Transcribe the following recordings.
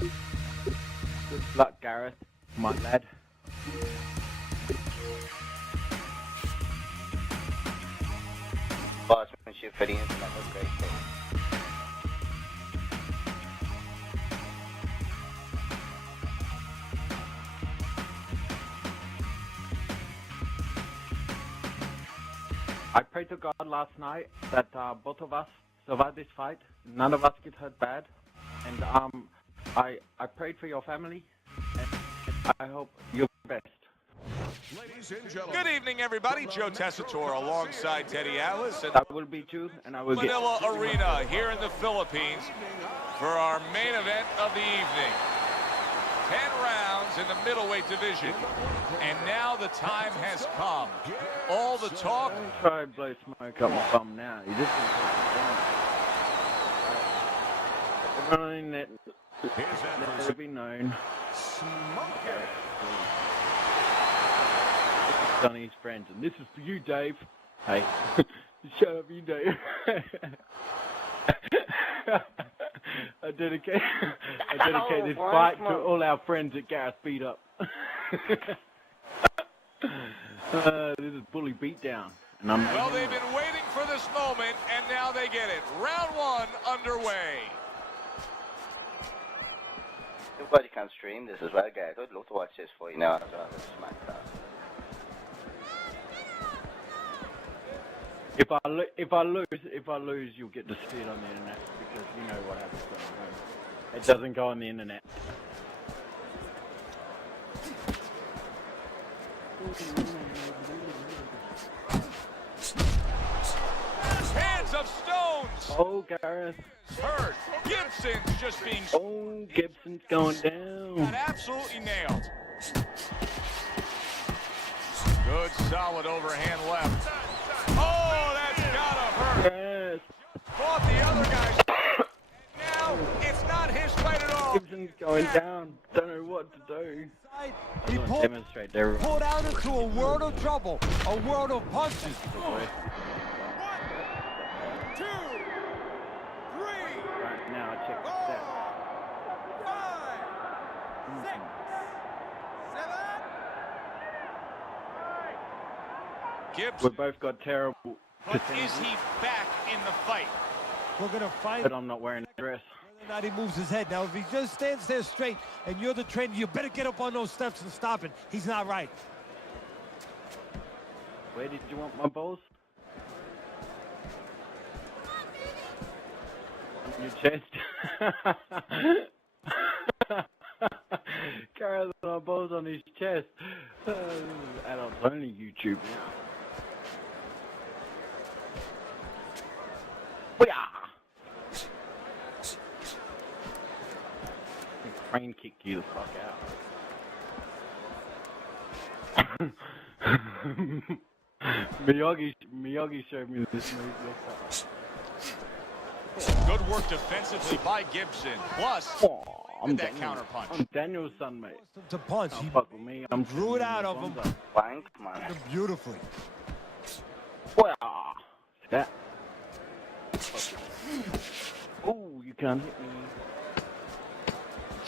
Good luck, Gareth, my lad. Sportsmanship for the internet was great. I prayed to God last night that both of us survive this fight, none of us get hurt bad, and I prayed for your family, and I hope you're the best. Ladies and gentlemen. Good evening, everybody. Joe Tessitore alongside Teddy Atlas and I will be too, and I will Manila Arena here in the Philippines for our main event of the evening. 10 rounds in the middleweight division, and now the time has come. All the talk. Don't try to blow smoke up my bum now. You just everyone that let it be known. Sonny's friends, and this is for you, Dave. Hey, shut up, you, Dave. I dedicate this fight to all our friends that Gareth beat up. This is bully beatdown. Well, they've been waiting for this moment, and now they get it. Round one underway. Nobody can stream this as well, guys. I'd love to watch this for you now as well. SmackDown. If I lose, you'll get to see it on the internet because you know what happens when I lose. It doesn't go on the internet. Hands of Stones. Oh, Gareth. Hurt. Gibson's just being. Oh, Gibson's going down. Got absolutely nailed. Good, solid overhand left. Oh, that's gotta hurt. Yes. Fought the other guys. And now it's not his fight at all. Gibson's going down. Don't know what to do. He Demonstrate there. pulled out into a world of trouble, a world of punches. 1, 2, 3, Right now, check the 4, stats. 5, 6, 7. Gibbs, We both got terrible. but is he back in the fight? We're gonna find But I'm not wearing a dress. whether or not he moves his head. Now, if he just stands there straight and you're the trainer, you better get up on those steps and stop it. He's not right. Where did you want my balls? On your chest. Carry my balls on his chest. Adults only YouTube now. Booyah! Crane kick you the fuck out. Miyagi showed me this move yesterday. Good work defensively by Gibson. Plus, Oh, I'm that Daniel. counterpunch. I'm Daniel's son, mate. To punch, Don't he fuck with me. I'm drew it out of him. Wank, man. did him beautifully. Booyah! That. Oh, you can't hit me.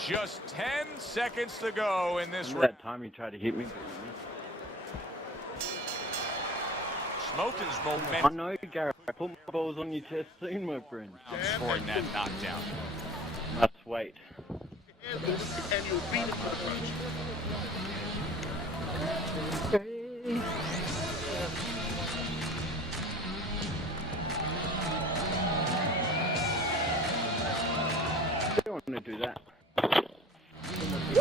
just 10 seconds to go in this Remember round. that time you tried to hit me, but you missed? Smokin's I momentum. know, Gareth. I put my balls on your chest soon, my friend. Scoring that knockdown. Must wait. And you'll beat him with a punch. I don't want to do that.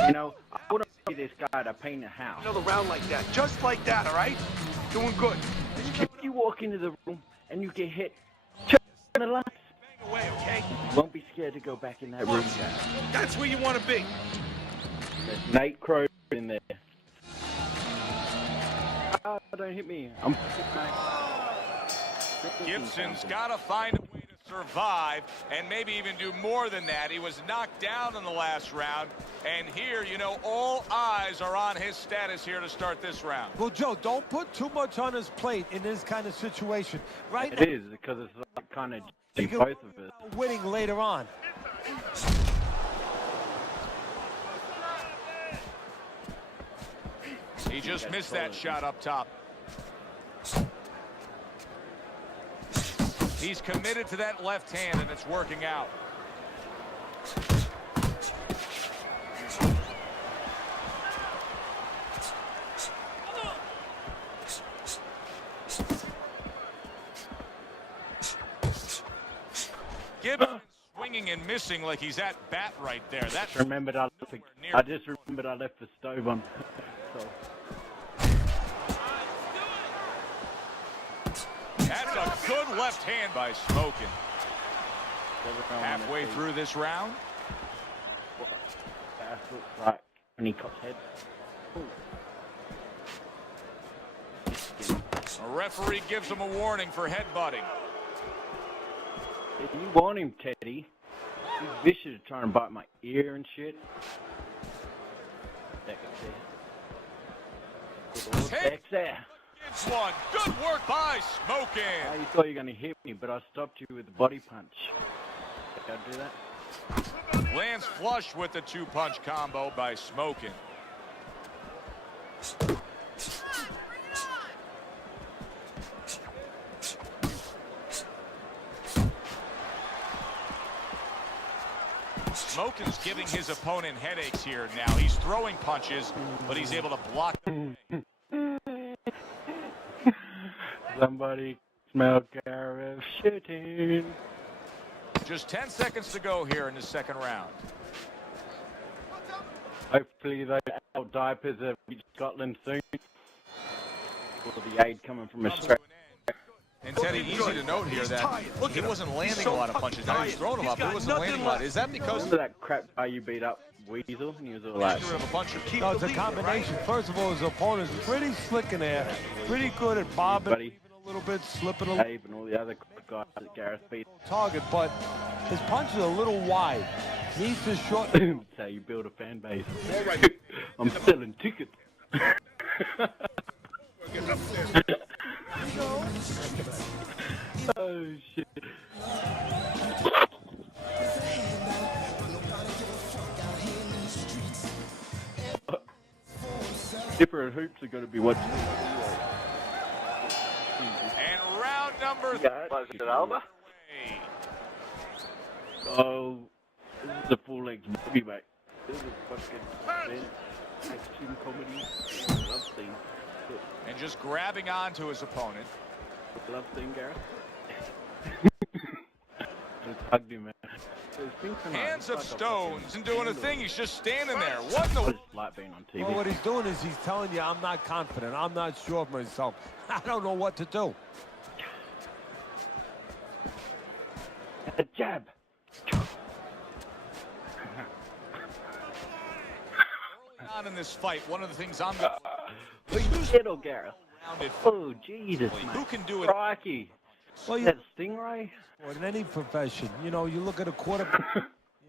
You know, I wouldn't be this guy to paint a house. Another round like that, just like that, all right? Doing good. If you walk into the room and you get hit, turn the lights. Bang away, okay? You won't be scared to go back in that room, Gareth. That's where you want to be. There's Nate Crow in there. Don't hit me. I'm Gibson's got to find a way to survive and maybe even do more than that. He was knocked down in the last round, and here, you know, all eyes are on his status here to start this round. Well, Joe, don't put too much on his plate in this kind of situation. Right It is, because it's like kind of now, both of us. winning later on. He just missed that shot up top. He's committed to that left hand, and it's working out. Gibson swinging and missing like he's at bat right there. That's Remembered I just remembered I left the stove on. So. That's a good left hand by Smokin. Halfway through this round. That looks like when he cuts head. A referee gives him a warning for headbutting. You want him, Teddy. He's vicious trying to bite my ear and shit. Tex there. Gives one. Good work by Smokin. You thought you were going to hit me, but I stopped you with the body punch. Did I do that? Lands flush with the two-punch combo by Smokin. Smokin's giving his opponent headaches here now. He's throwing punches, but he's able to block them. Somebody smell Gareth shooting. Just 10 seconds to go here in the second round. Hopefully they out diapers have reached Scotland soon. Will the aid coming from Australia? And Teddy, easy to note here that he wasn't landing a lot of punches. Now he's throwing them up, but he wasn't landing a lot. Is that because Remember that crap guy you beat up, Weasel? And he was all like, of a puncher? No, it's a combination. First of all, his opponent's pretty slick in there, pretty good at bobbing Buddy. even a little bit, slipping a little Dave and all the other guys that Gareth beat. target, but his punch is a little wide. Needs to shorten. That's how you build a fan base. All right. I'm selling tickets. Get up there. Oh shit. Different hoops are going to be watching. And round number Was it over? 3. Oh, this is a full-length movie, mate. This is a fucking action comedy. Love scene. And just grabbing onto his opponent. Love scene, Gareth. Just hugged him, man. Hands of stone. Isn't doing a thing. He's just standing there. What in I the... just like being on TV. Well, what he's doing is he's telling you, I'm not confident. I'm not sure of myself. I don't know what to do. A jab. Early on in this fight, one of the things I'm going to Little Gareth. rounded Oh, Jesus, Who man. can do it? Crikey. Well, Is you that a stingray? Or in any profession, you know, you look at a quarterback,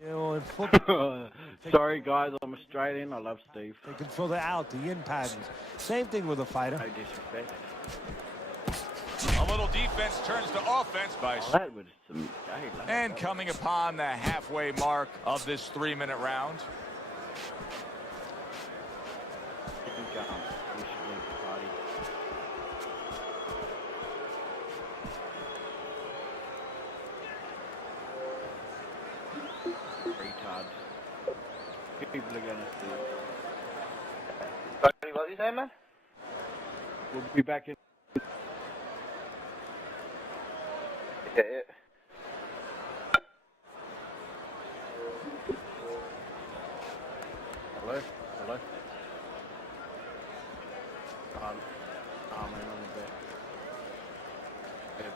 you know, in football, Sorry, guys, I'm Australian. I love Steve. they can throw the out, the in patterns. Same thing with a fighter. No disrespect. A little defense turns to offense by... Oh, that was some... And coming upon the halfway mark of this 3-minute round. I think we should leave the party. Retards. People are gonna see it. Sorry, what did you say, man? We'll be back in. Yeah. Hello? Hello? Man on the bed. Hey,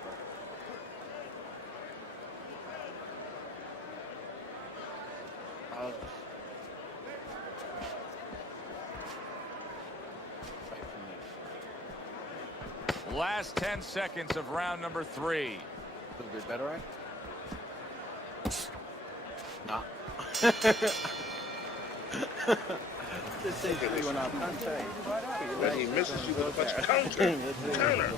bro. Last 10 seconds of round number 3. A little bit better, right? Nah. Just say that we went out counter. When he misses you with a bunch of counter. Counter.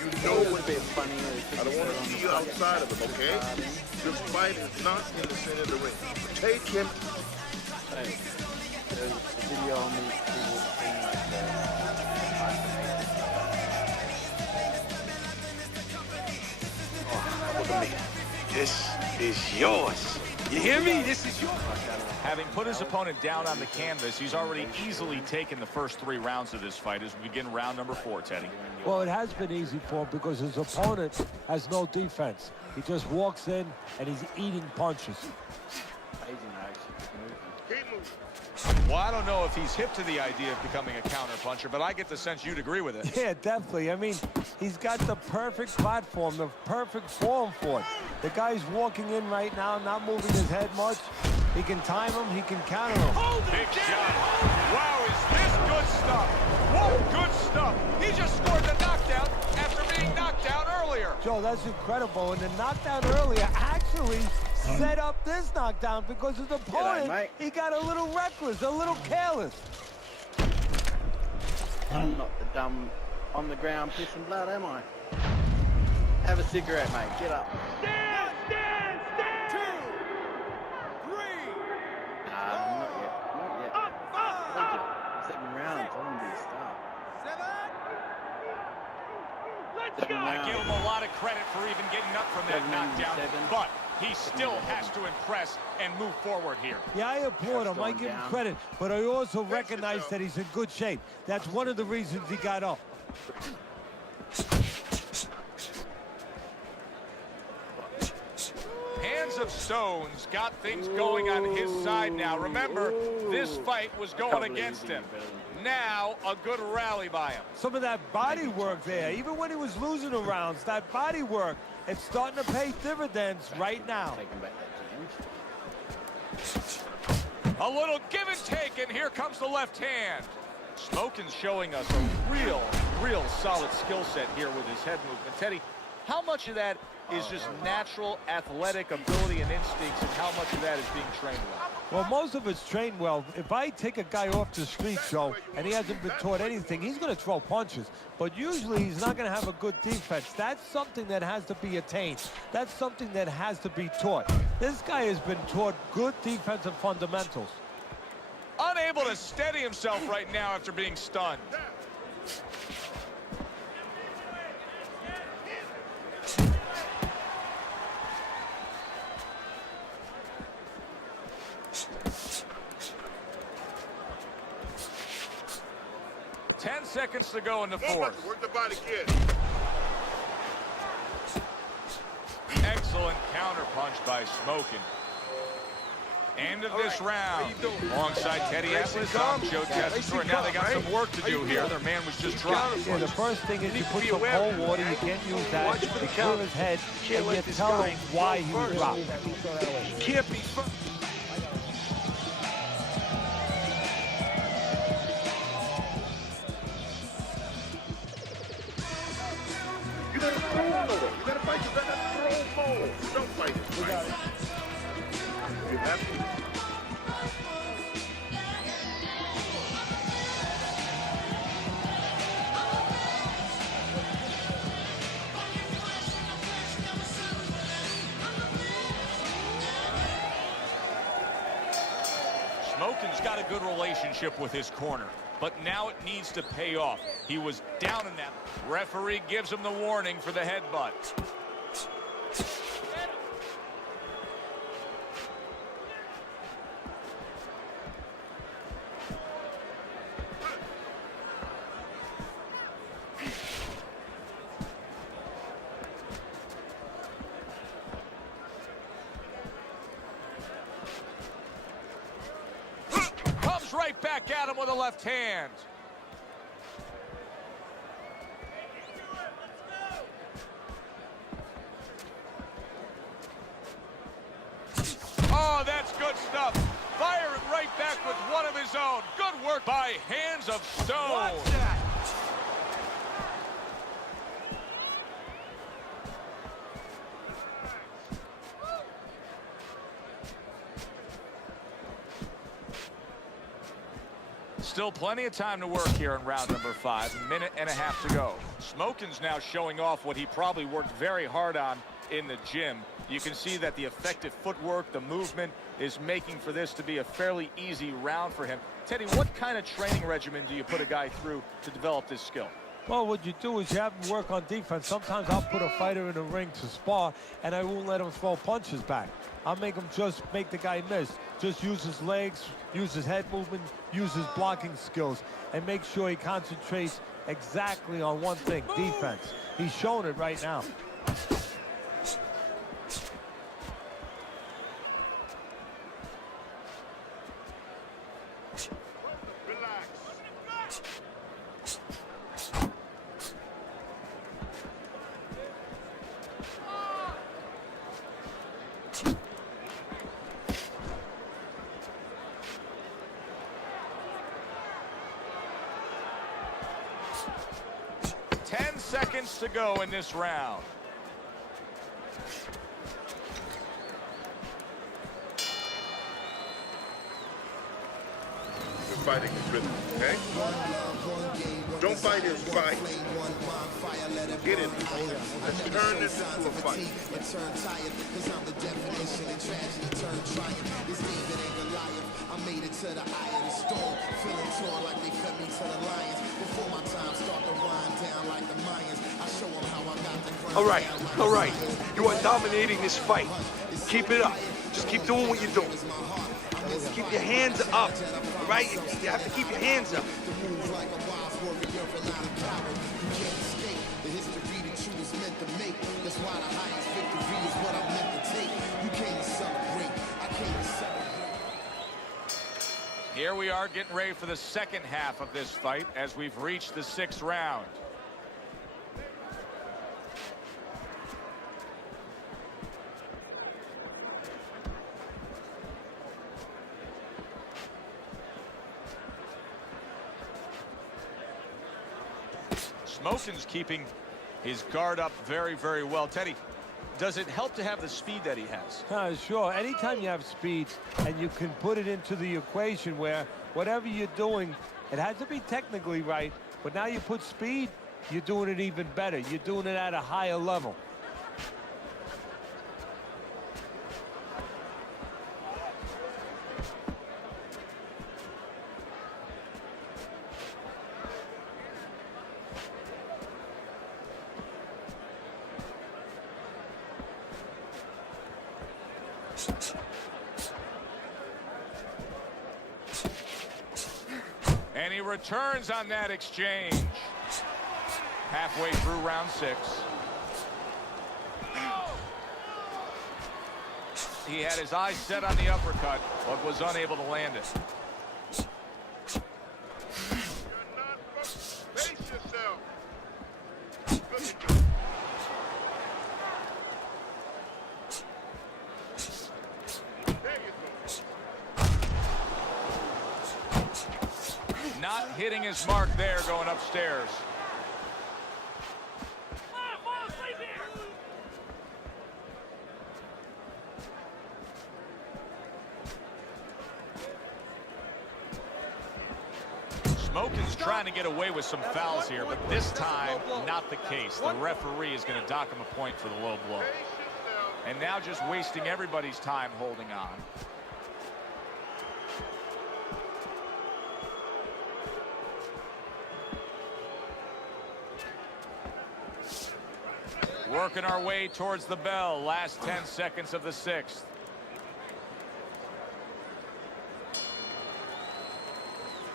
You know what bit funny. I don't want to see you outside of him, okay? This fight is not in the center of the ring. Take him. Hey, there's a video on me. This is yours. You hear me? This is yours. Having put his opponent down on the canvas, he's already easily taken the first 3 rounds of this fight as we begin round number 4, Teddy. Well, it has been easy for him because his opponent has no defense. He just walks in and he's eating punches. Keep moving. Well, I don't know if he's hip to the idea of becoming a counterpuncher, but I get the sense you'd agree with it. Yeah, definitely. I mean, he's got the perfect platform, the perfect form for it. The guy's walking in right now, not moving his head much. He can time him, he can counter him. Big shot. Wow, is this good stuff? Whoa, good stuff. He just scored the knockdown after being knocked out earlier. Joe, that's incredible. And the knockdown earlier actually set up this knockdown because his opponent, he got a little reckless, a little careless. I'm not the dumb on the ground pissing blood, am I? Have a cigarette, mate. Get up. Stand! 2, 3. Not yet. Not yet. Told you. Second round. Told him to start. 7. I give him a lot of credit for even getting up from that 7, knockdown, 7. but he still has to impress and move forward here. Yeah, I applaud him. I give him down. credit. But I also recognize that he's in good shape. That's one of the reasons he got up. Hands of Stone's got things going on his side now. Remember, this fight was going against him. Now, a good rally by him. Some of that body work there, even when he was losing the rounds, that body work, it's starting to pay dividends right now. Taking back that change. A little give and take, and here comes the left hand. Smokin's showing us a real solid skill set here with his head movement. Teddy, how much of that is just natural athletic ability and instincts, and how much of that is being trained well? Well, most of it's trained well. If I take a guy off the street, Joe, and he hasn't been taught anything, he's going to throw punches. But usually he's not going to have a good defense. That's something that has to be attained. That's something that has to be taught. This guy has been taught good defensive fundamentals. Unable to steady himself right now after being stunned. Ten seconds to go in the fourth. Work the body, kid. Excellent counter punch by Smokin. End of this round. Alongside Teddy Atlas, I'm Joe Tessitore. Now they got some work to do here. Their man was just dropped. Yeah, the first thing is you put some cold water. You can't use that. You clear his head, and you tell him why he was dropped. He can't be... You gotta throw more. You gotta fight. You gotta throw more. Don't fight it. You got it. You have to. Smokin's got a good relationship with his corner, but now it needs to pay off. He was down in that. Referee gives him the warning for the headbutt. Comes right back at him with a left hand. Oh, that's good stuff. Firing right back with one of his own. Good work by Hands of Stone. Watch that. Still plenty of time to work here in round number 5. A minute and a half to go. Smokin's now showing off what he probably worked very hard on in the gym. You can see that the effective footwork, the movement, is making for this to be a fairly easy round for him. Teddy, what kind of training regimen do you put a guy through to develop this skill? Well, what you do is you have him work on defense. Sometimes I'll put a fighter in the ring to spar, and I won't let him throw punches back. I'll make him just make the guy miss. Just use his legs, use his head movement, use his blocking skills, and make sure he concentrates exactly on one thing, defense. He's showing it right now. Relax. 10 seconds to go in this round. The fighting is rhythm, okay? Don't fight his fight. Get in. Let's turn this into a fight. I made it to the eye of the storm, feeling torn like they fed me to the lions. Before my time start to wind down like the Mayans, I show them how I got the grind. All right. You are dominating this fight. Keep it up. Just keep doing what you're doing. Keep your hands up, all right? You have to keep your hands up. Move like a wise warrior and not a coward. You can't escape the history that you was meant to make. That's why the highest victory is what I'm meant to take. You came to celebrate. I came to celebrate. Here we are getting ready for the second half of this fight as we've reached the 6th round. Smokin's keeping his guard up very, very well. Teddy, does it help to have the speed that he has? Sure. Anytime you have speed and you can put it into the equation where whatever you're doing, it has to be technically right, but now you put speed, you're doing it even better. You're doing it at a higher level. And he returns on that exchange. Halfway through round 6. He had his eyes set on the uppercut, but was unable to land it. You're not face yourself. Look at you. There you go. Not hitting his mark there going upstairs. Smokin's trying to get away with some fouls here, but this time, not the case. The referee is going to dock him a point for the low blow. Face yourself. And now just wasting everybody's time holding on. Working our way towards the bell. Last 10 seconds of the 6th.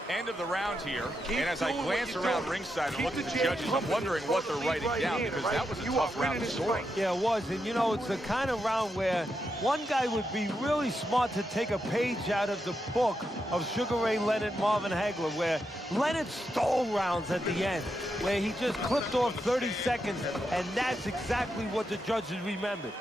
End of the round here. And as I glance around ringside and look at the judges, I'm wondering what they're writing down, because that was a tough round to score. Yeah, it was. And, you know, it's the kind of round where one guy would be really smart to take a page out of the book of Sugar Ray Leonard, Marvin Hagler, where Leonard stole rounds at the end, where he just clipped off 30 seconds, and that's exactly what the judges remembered.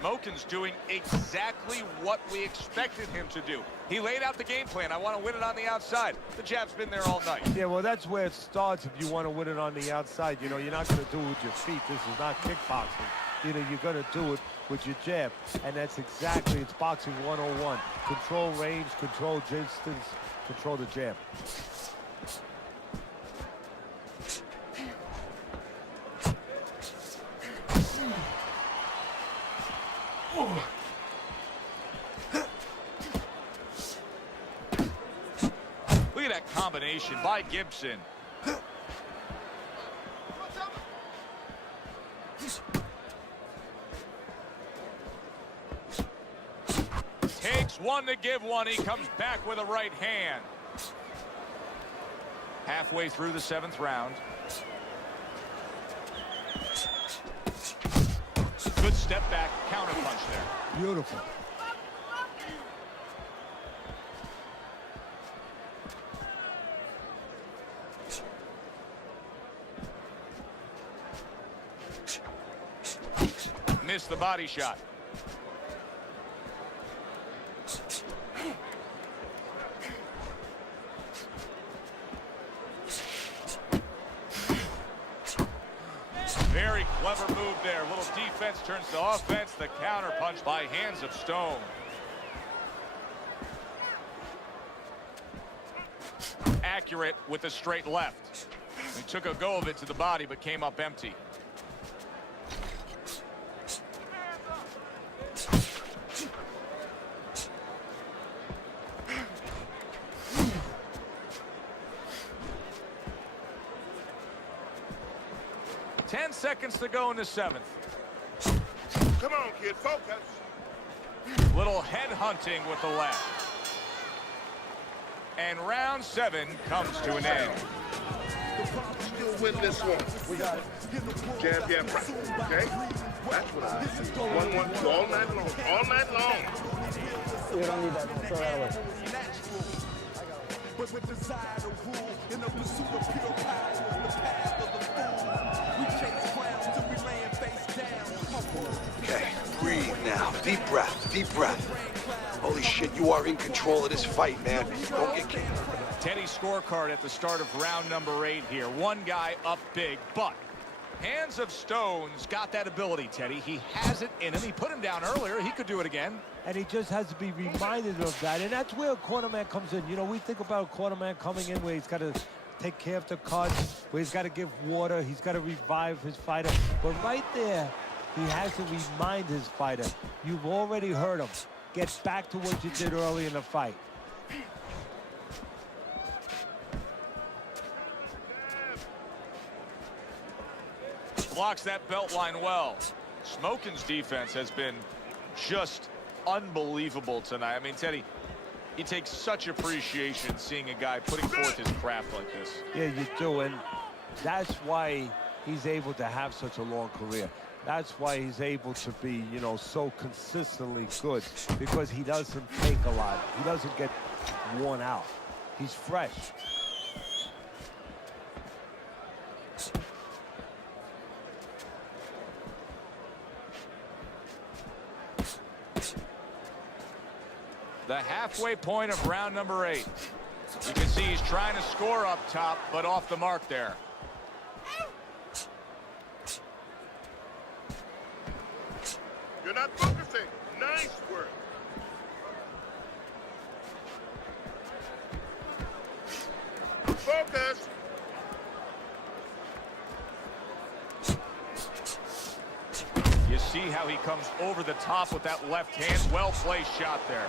Smokin's doing exactly what we expected him to do. He laid out the game plan. I want to win it on the outside. The jab's been there all night. Yeah, well, that's where it starts if you want to win it on the outside. You know, you're not going to do it with your feet. This is not kickboxing. you know, you're going to do it with your jab. And that's exactly, it's boxing 101. Control range, control distance, control the jab. Look at that combination by Gibson. Takes one to give one. He comes back with a right hand. Halfway through the 7th round. Good step back counter punch there. Beautiful. Missed the body shot. Very clever move there. Little defense turns to offense. The counter punch by Hands of Stone. Accurate with the straight left. He took a go of it to the body but came up empty. Ten seconds to go in the 7th. Come on, kid, focus. Little head hunting with the left. And round 7 comes to an end. Still win this one. We got it. Jab, jab, right. Okay? That's what I do. 1-1-2 all night long. All night long. We don't need that. Throw that away. But with desire to rule in the pursuit of pure power, the path of the fool. We chase clowns till we laying face down. Okay, breathe now. Deep breath, deep breath. Holy shit, you are in control of this fight, man. Don't get kicked. Teddy's scorecard at the start of round number 8 here. One guy up big, but Hands of Stone's got that ability, Teddy. He has it in him. He put him down earlier. He could do it again. And he just has to be reminded of that. And that's where a cornerman comes in. You know, we think about a cornerman coming in where he's got to take care of the cuts, where he's got to give water, he's got to revive his fighter. But right there, he has to remind his fighter, you've already hurt him. Get back to what you did early in the fight. Blocks that belt line well. Smokin's defense has been just unbelievable tonight. I mean, Teddy, he takes such appreciation seeing a guy putting forth his craft like this. Yeah, you do, and that's why he's able to have such a long career. That's why he's able to be, you know, so consistently good, because he doesn't take a lot. He doesn't get worn out. He's fresh. The halfway point of round number 8. You can see he's trying to score up top, but off the mark there. You're not focusing. Nice work. Focus. You see how he comes over the top with that left hand. Well-placed shot there.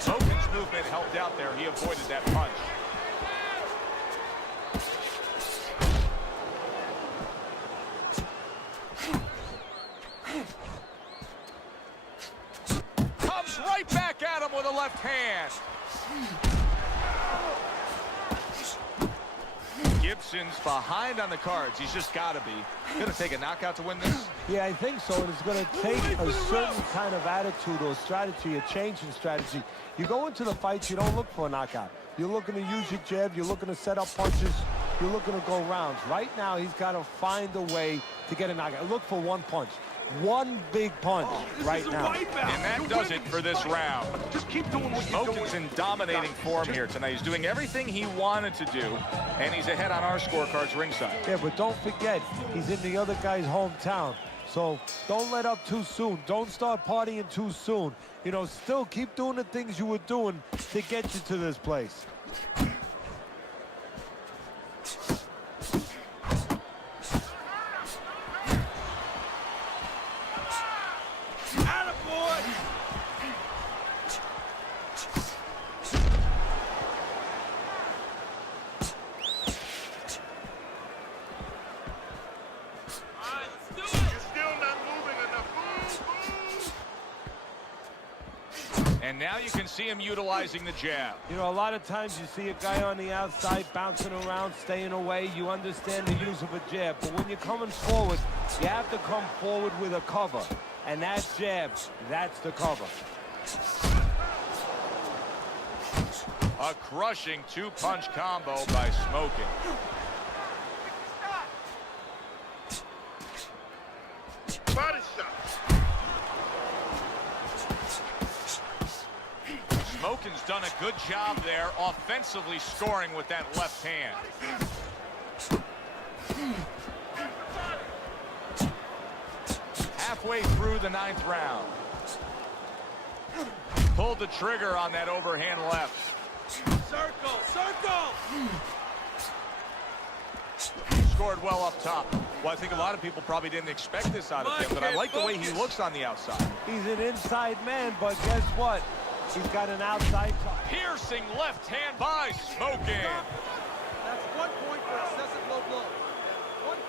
Smokin's movement helped out there. He avoided that punch. Comes right back at him with a left hand. Gibson's behind on the cards. He's just got to be. Going to take a knockout to win this? Yeah, I think so. And it's going to take a certain kind of attitude or strategy, a change in strategy. You go into the fights, you don't look for a knockout. You're looking to use your jab. You're looking to set up punches. You're looking to go rounds. Right now, he's got to find a way to get a knockout. Look for one punch. one big punch right now. And that does it for this round. Just keep doing what you're doing. Smokin's in dominating form here tonight. He's doing everything he wanted to do, and he's ahead on our scorecards ringside. Yeah, but don't forget, he's in the other guy's hometown. So don't let up too soon. Don't start partying too soon. You know, still keep doing the things you were doing to get you to this place. And now you can see him utilizing the jab. You know, a lot of times you see a guy on the outside bouncing around, staying away. You understand the use of a jab. But when you're coming forward, you have to come forward with a cover. And that jab, that's the cover. A crushing two-punch combo by Smokin. Body shot. Smokin's done a good job there, offensively scoring with that left hand. Halfway through the 9th round. Pulled the trigger on that overhand left. Circle, circle! Scored well up top. Well, I think a lot of people probably didn't expect this out of him, but I like the way he looks on the outside. He's an inside man, but guess what? He's got an outside top. Piercing left hand by Smokin. That's 1 point for excessive low blow. 1 point.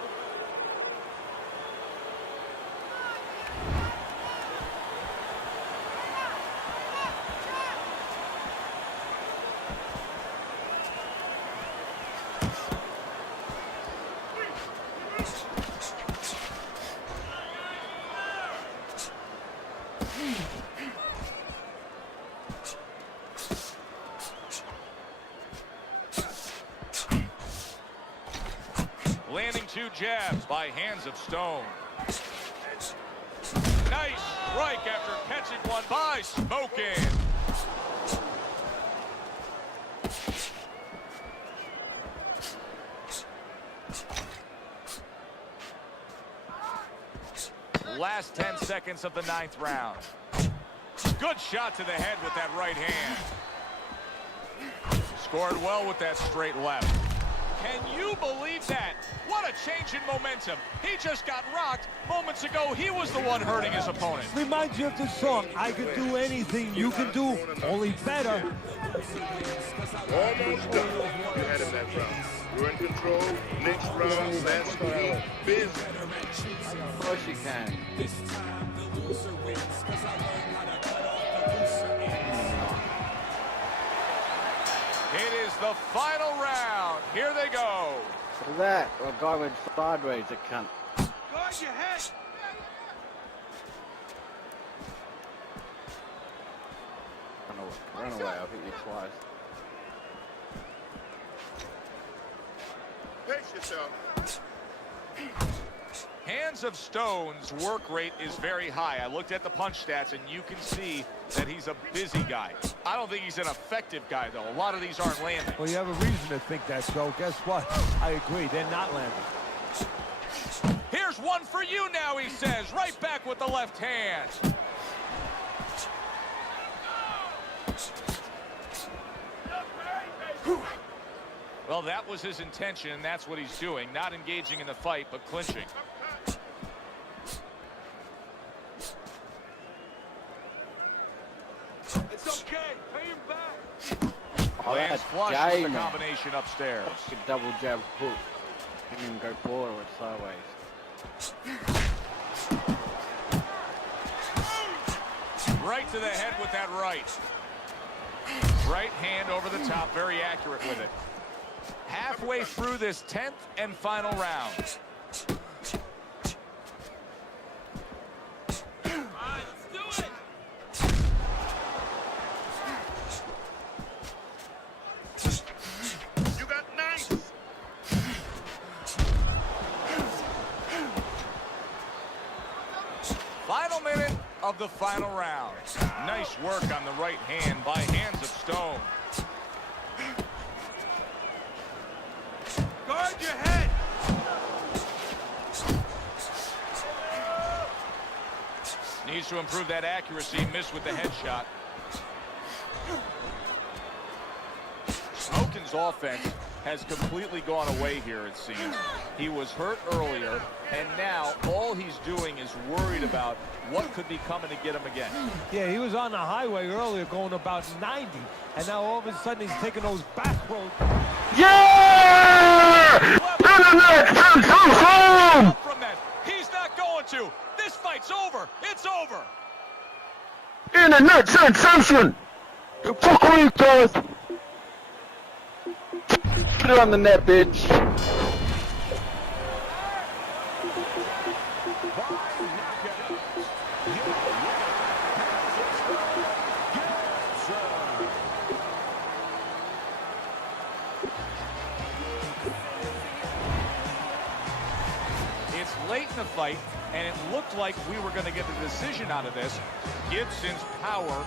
Landing 2 jabs by Hands of Stone. Nice strike after catching one by Smokin. Last 10 seconds of the 9th round. Good shot to the head with that right hand. Scored well with that straight left. Can you believe that? What a change in momentum. He just got rocked. Moments ago, he was the one hurting his opponent. Reminds you of the song, I Can Do Anything You Can Do, only better. Almost done. You had him that round. You're in control. Next round, last round, busy. Of course you can. It is the final round. Here they go. So that, a guy went sideways, a cunt. Guard your head! Run away, I'll hit you twice. Pace yourself. Hands of Stone's work rate is very high. I looked at the punch stats, and you can see that he's a busy guy. I don't think he's an effective guy, though. A lot of these aren't landing. Well, you have a reason to think that, so guess what? I agree, they're not landing. Here's one for you now, he says. Right back with the left hand. Well, that was his intention, and that's what he's doing. Not engaging in the fight, but clinching. It's okay. Pay him back. Oh, Lands that's flush with gay, the man. combination upstairs. Good double jab hook. Didn't even go forward or sideways. Right to the head with that right. Right hand over the top, very accurate with it. Halfway through this 10th and final round. You got nice. the final round. Nice work on the right hand by Hands of Stone. Guard your head. Needs to improve that accuracy. Missed with the headshot. Smokin's offense has completely gone away here, it seems. He was hurt earlier, and now all he's doing is worried about what could be coming to get him again. Yeah, he was on the highway earlier going about 90, and now all of a sudden he's taking those back roads. Yeah! From that. He's not going to. This fight's over. It's over. Internet sensation! Fuck what you thought! Put it on the net, bitch! It's late in the fight, and it looked like we were going to get a decision out of this. Gibson's power